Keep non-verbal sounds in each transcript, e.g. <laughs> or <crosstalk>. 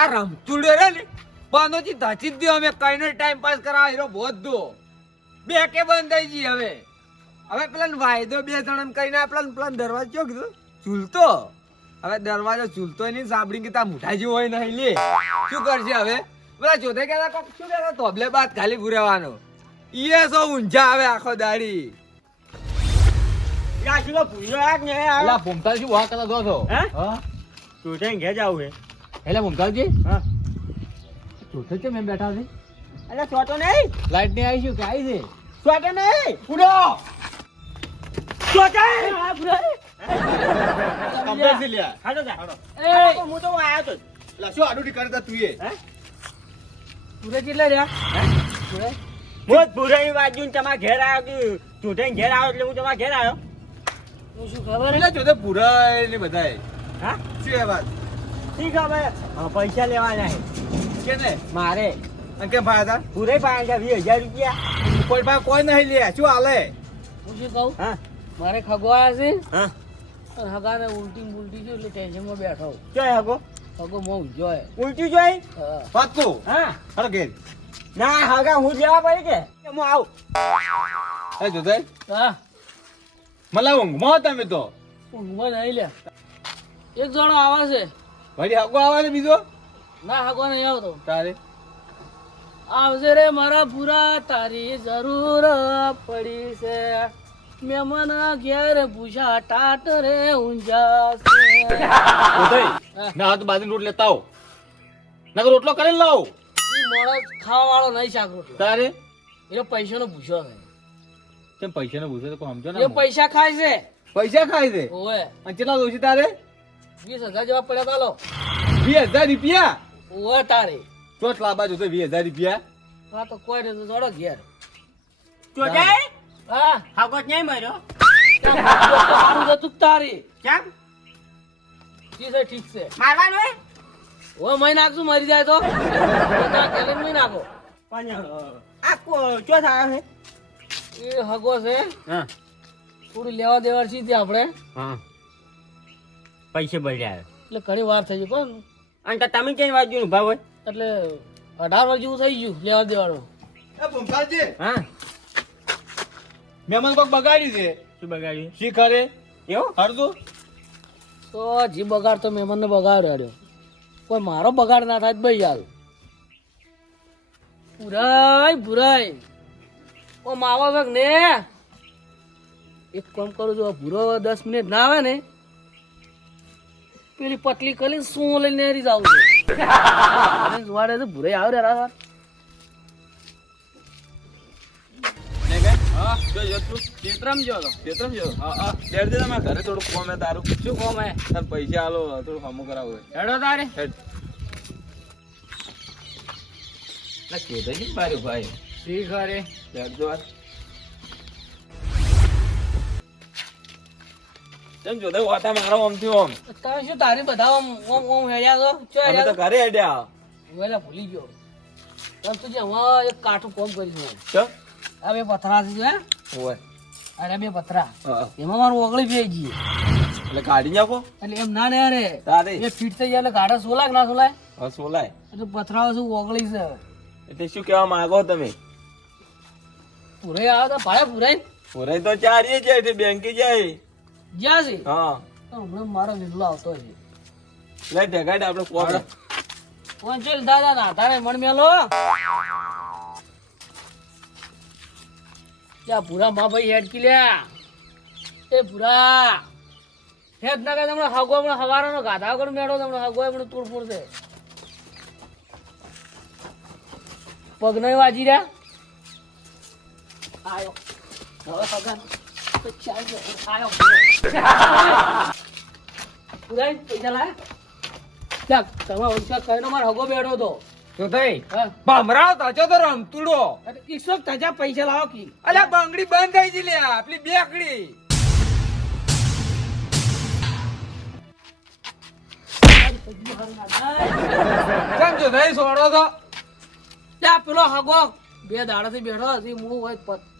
આ રમચુડે રે ને. બાનોજી ધાચી જ અમે કઈને ટાઈમ પાસ કરાવવા હીરો બહુ દો. બે કે બંધ થઈ ગઈ હવે. હવે પેલા વાયદો બે જણ કહીને પેલા પેલા દરવાજો ચો કીધું? ઝૂલતો. હવે દરવાજો ઝૂલતો નહીં સાંભળી કે તા મુઠા જેવો હોય નહીં લે. શું કરશે હવે? પેલા જોતે કહેતા કોક શું કહેતા તોબલે બાદ ખાલી પુરાવાનો ઈએ સો ઊંઝા આવે આખો દાડી. યા શું ભૂલ્યો આ કે આ એલા ભૂમતાજી વાહ કરતા જો છો હે? ચોટે ઘેર જાવ હે. એલા ભૂમતાજી હા. ચોથે છે મેં બેઠા છે? એટલે ચોટો નહીં? લાઈટ નહીં આવી શું કે આવી છે? ચોટે નહીં? પૂરો ચોટે હા પૂરો કમ્પ્લેટ લ્યા. હાલો જા. હાલો. એ હું તો આયો તો. લા શું આડું કરતા તું એ? હે? પૂરે કેટલા રહ્યા? હું? જ પૂરાની ને તમારા ઘેર આવ્યો કે ચોટે ઘેર આવ્યો એટલે હું તમારા ઘેર આવ્યો? શું ખબર? એટલે જોતે પુરાય ને બધાય હા? શું એ વાત? ઠીક હવે હા, પૈસા લેવાના છે. કેને મારે. અને કેમ ભાઈ હતા? પૂરે પાંચ વીસ હજાર રૂપિયા. કોઈ ભાઈ કોઈ નહીં લે. શું હાલે? હું શું કહું? હા. મારે ખગવાયા છે. હા. અને હગાને ઉલટી બુલટી છે એટલે ટેન્શનમાં બેઠો ક્યાં હગો? હગો બહુ જોય ઉલટી જોઈ? હા. હા. હાલો ના હગા હું જ લેવા પડી કે? હું આવું. એ જોતે હા. મલા ઊંઘમાં તમે તો. ઊંઘમાં નહીં લે. એક જણો આવે છે. વળી હગો આવે છે બીજો? ના હગો નહીં આવતો. તારે? આવશે રે મારા પૂરા તારી જરૂર પડી છે. મહેમાન ઘેર ભૂષા ટાટ રે ઊંઝા ના તો બાજરી રોટ લેતા આવો. ના રોટલો કરીને લાવો. મોડો ખાવા વાળો નહીં શાક રોટલો. તારે? એટલે પૈસાનો ભૂસો છે કેમ પૈસા નો પૂછે તો સમજો ને પૈસા ખાય છે. પૈસા ખાય છે? ઓવે. અને કેટલા દોશી તારે? વીસ હજાર જેવા પડ્યા તાલો વીસ હજાર રૂપિયા? ઓ તારે. ચોટ બાજુ તો વીસ હજાર રૂપિયા. હા તો કોઈ નહીં તો જોડો ઘેર. ચોટે હા. હગો જ નહીં માર્યો? જતું તારી. કેમ? ઠીક છે ઠીક છે. મારવાનો હે મહી નાખશું મરી જાય તો. મહી નાખો. આ કો ચો થાય છે? એ હગો છે. હા. થોડી લેવા દેવા છે ત્યાં આપણે. હા. પૈસે બળ્યા એટલે ઘણી વાર થઈ ગઈ પણ અને તો તમે ક્યાંય બાજુ ઊભા હોય એટલે અઢાર વર્ષ જેવું થઈ ગયું લેવા દેવાનું. એ હા? મહેમાન કોક બગાડ્યું છે. શું બગાડ્યું? શી કરે? એવું? હરતું તો જી બગાડ તો મહેમાનને બગાડ્યો કોઈ મારો બગાડ ના થાય તો ભાઈ યાર પુરાય ભુરાય. ઓ માવા છે ને એક કામ કરું છું આ ભૂરો દસ મિનિટ ના આવે ને પેલી પતલી કરી શું લઈને નેરી જાવ છે. <laughs> જોવાડે તો ભૂરે આવ રે ઘરે થોડું કોમ હે તારું. શું કોમ હે? પૈસા આલો થોડું હમું કરાવું હેડો તારે. હેડ. ના ભાઈ. ખરે આ. જોતે વાતા મારો આમથી આમ. તમે શું તારી બધા ઓમ ઓમ ઓમ હેડ્યા છો? ચો હેડ્યા તો ઘરે હેડ્યા. વેલા ભૂલી ગયો. તમ તું જે હવા એક કાઠું કોમ કરીશું ચો. આ બે પથરા છે હે? ઓય. અરે બે પથરા. એમાં મારું ઓગળી બે ગઈ એટલે કાઢી નાખો. એટલે એમ ના ને અરે. તારે. એ ફીટ થઈ જાય એટલે ગાડા સોલા ના સોલાય? હા સોલાય. એટલે પથરાઓ શું ઓગળી છે? એટલે શું કહેવા માંગો તમે? પૂરે આવો તો ભાઈ પૂરે ઓરાય તો ચારીએ જાય એટલે બેંકે જાય. જ્યાં છે? હા. હમણાં મારો આવતો છે. લે ઢગાડ આપણે કોણ કોણ ચલ દાદા ના તારે મણ મેલો ત્યાં પૂરા મા ભાઈ હેડ કી લ્યા. એ પૂરા હેડ ના કાંઈ તમને હગો હમણાં હવારનો ગાધા વગર મેળો તમને હગો હમણાં તૂર પૂરશે પગ નહીં વાજી રહ્યા? આયો. હવે પૂરા પૈસા લાવો કી? અલ્યા બંગડી બંધ થઈ ગઈ લ્યા આપલી બેકડી. કેમ સોડો તો પેલો હગો. બે દાડાથી બેઠો હતી હું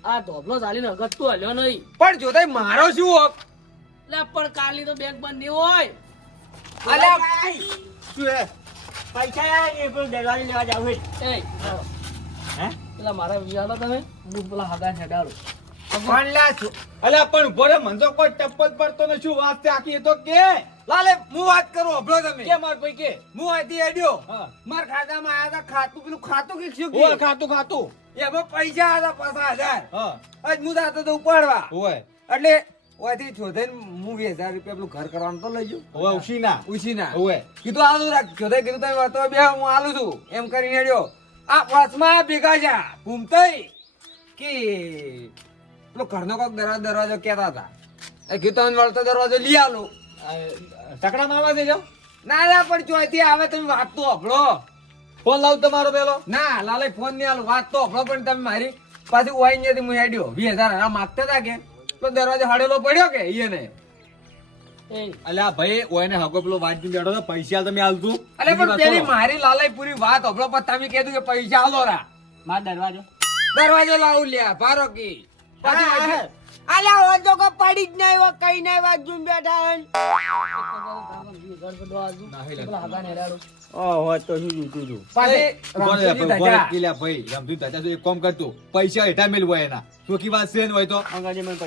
આ ધોબલો ચાલીને અગત્તું હલ્યો નહીં. પણ જો થઈ મારો શું હક? લે પણ કાલી તો બેગ બંધ નહીં હોય. અલ્યા શું હે પૈસા યાર એ પણ દેવાની લેવા જાવ એ હે? પેલા મારા વિયાલો તમે? હું પેલા હગા હેડાડું પણ લ્યા છું અલ્યા પણ ઊભો મન તો કોઈ ટપ્પત પડતો ને શું વાત છે? આખી એ તો કે? લાલે હું વાત કરું અભળો તમે. કે માર ભાઈ કે હું અહીંથી હેડ્યો હા. માર ખાતામાં આયા તા ખાતું પેલું ખાતું કે શું કે? ખાતું ખાતું. એમાં પૈસા હતા પચાસ હજાર. આજ હું જાતો તો ઉપાડવા. હોય. એટલે ઓયથી ચોથાઈને હું વીસ હજાર રૂપિયા પેલું ઘર કરવાનું તો લઈ જઉં. ઓય ઉશીના ઉશીના હોય. કીધું આલું રાખ. જોધાઈ કીધું તમે વાતો બે હું આલું છું. એમ કરીને હેડ્યો. આ વસમાં ભેગા છે ઘૂમતાઈ કે પેલો ઘરનો કોક દરવાજો દરવાજો કહેતા હતા. એ કીધું તમે વળતો દરવાજો લઈ આલો. ટકડા મારવા દેજો. ના ના પણ ચોથી આવે તમે વાત તો હભળો ફોન લાવ તમારો પેલો. ના લાલે ફોન નહીં હાલ વાત તો હભળો પણ તમે મારી પાછી વાઈ નથી હું હેડ્યો વીસ હજાર હરા માગતા હતા કે? તો દરવાજો હડેલો પડ્યો કે ઈને એ. અલ્યા ભાઈ ઓયને હકો પેલો વાંચી બેઠો તો પૈસા તમે આલતું અલે પણ પેલી મારી લાલાઈ પૂરી વાત હભળો પણ તમે કીધું કે પૈસા આલો રા. માર દરવાજો. દરવાજો લાવું લ્યા ભારો કી. પાછી હા, અલ્યા હોય તો કો પડી જ નહીં હો કઈ નહીં વાજુ બેઠા હે. ઓહો તો શું જોતું તું પાછી ઊભો રે, રામજીની ઊભો રે, ધજા. કિલ્યા ભાઈ રામજી ધજા એક કામ કરતું? પૈસા હેઠા મેલવો એના. ચોખ્ખી વાત છે હોય તો?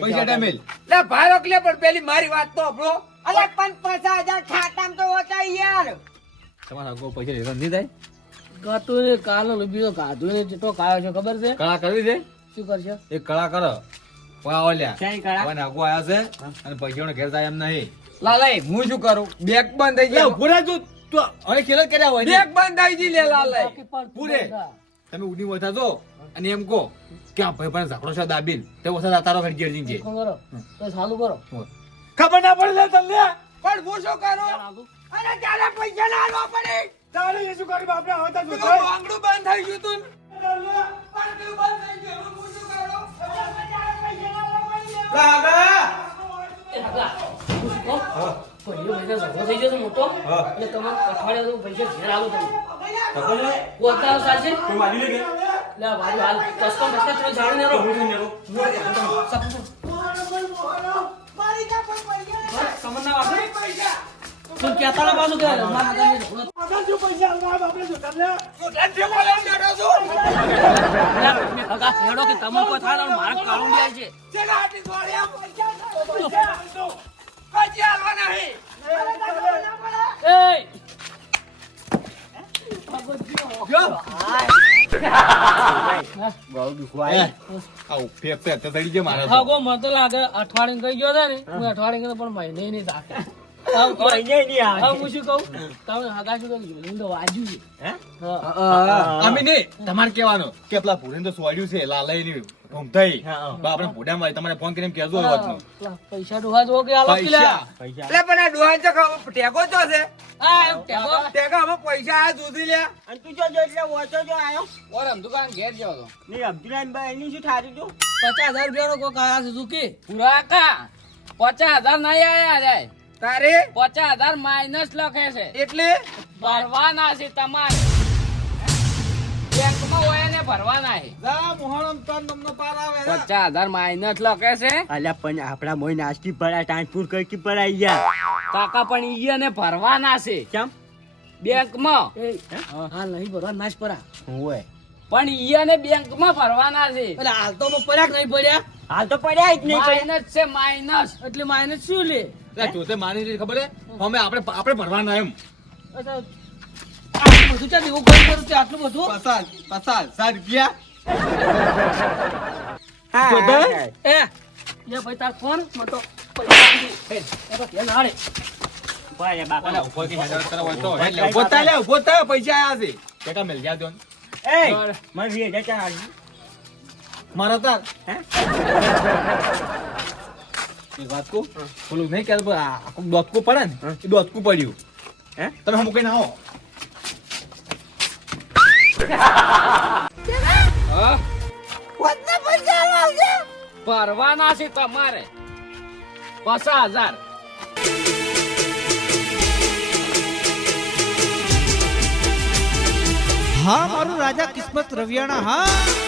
પૈસા હેઠા મેલ. લે ભારો કે પણ પેલી મારી વાત તો હભળો અલ્યા પણ પચાસ હજાર ખાતામાં તો હોતા યાર. તમારા હગો પૈસા હેઠા નહીં થાય? ગાતું ને કાલો બીજો ગાધું ને કાયો છે ખબર છે? કળા કરવી છે? શું કરશે? એક કળા કરો. ઓલ્યા. છે અને પૈસાનો ઘેર જાય એમ નહીં. લાલાઈ હું શું કરું? બેગ બંધ થઈ ગયો. ઊભો રહેજો તું ખેલ જ કર્યા હોય. બેગ બંધ થઈ ગઈ લે લાલાઈ પૂરે. તમે ઉડી વથા જો અને એમ કહો કે આ ભાઈ પણ ઝાકડો છે દાબીન તે વસા તારો ઘર ઘેર જઈને કરો તો ચાલુ કરો. ખબર ના પડે લે તમને. પણ હું શું કરું? અરે ત્યારે પૈસા ના આલવા પડે? તારે એ શું કરી બાપડા હવે તો પેલું બંધ થઈ ગયું તું બંધ થઈ ગયું શું કહો? ઝઘડો થઈ જશે મોટો એટલે તમે અઠવાડિયા તો પૈસા ઘેર તમે. સાચે લે હાલ કસ્ટમ રસ્તા તમે ઝાડુ નેરો તમને વાપરે તું કહેતા ના પાછું કે મારા કે તમને કોઈ થાય તો મારા કાળું છે. હગો મને તો લાગે અઠવાડિયે કઈ ગયો છે ને. હું અઠવાડિયે પણ મહિને નહીં થાકે. કોઈ નહીં નહીં આવે. હવે હું શું કહું તમે હગા શું કહું જોઈને તો વાજ્યું છે. હે? હા. અમે નહીં તમારે કહેવાનું કે પેલા ભૂરીને તો સોડ્યું છે લાલઈ ની ભૂમતાઈ હા, હા. બા આપણે ભૂડા માં તમારે ફોન કરીને કહેજો એ વાતનું. પેલા પૈસા ડોહા જો કે આલો પૈસા. પૈસા. એટલે પણ આ ડોહાન છે ટેકો તો છે? હા ટેકો. ટેકો અમે પૈસા આ સુધી લ્યા. અને તું જો જો એટલે ઓછો જો આયો. ઓરમ દુકાન ઘેર જાવ તો. એની શું થાતું તું પચાસ હજાર રૂપિયાનો કોક આયા સુઝુકી પૂરા કા? પચાસ હજાર નહીં આયા જાય તારે? પચાસ હજાર માઇનસ લખે છે. એટલે? ભરવાના છે તમારે. બેંકમાં હોય ને ભરવાના છે. જા મોહરમ તન તમને પાર આવે પચાસ હજાર માઇનસ લખે છે. અલ્યા પણ આપણા મોય નાસ્તી પડા ટ્રાન્સપોર્ટ કઈ કી પડાઈ ગયા કાકા પણ ઈ ને ભરવાના છે. કેમ? બેંકમાં. હા? નહીં ભરવા નાશ પરા. હોય. પણ ઈ ને બેંકમાં ભરવાના છે. એટલે હાલ તો પડ્યા નહીં પડ્યા હાલ તો પડ્યા જ નહીં માઇનસ છે માઇનસ એટલે માઇનસ શું લા, જોતે માની રીતે ખબર હે? અમે આપણે આપણે ભરવાના એમ. અચ્છા, આટલું બધું ચાલ એવું કોઈ કરું આટલું બધું? પચાસ પચાસ સાત રૂપિયા. એ લે ભાઈ તાર ફોન મને તો હજાર. મારા તાર. હે? એક વાત કહું? પેલું નહીં કે આખું દોતકું પડે ને એ દોતકું પડ્યું. હે? તમે હમ કઈ આવો. ભરવાના છે તમારે. પચાસ હજાર. હા મારું રાજા કિસ્મત રવિયાણા હા.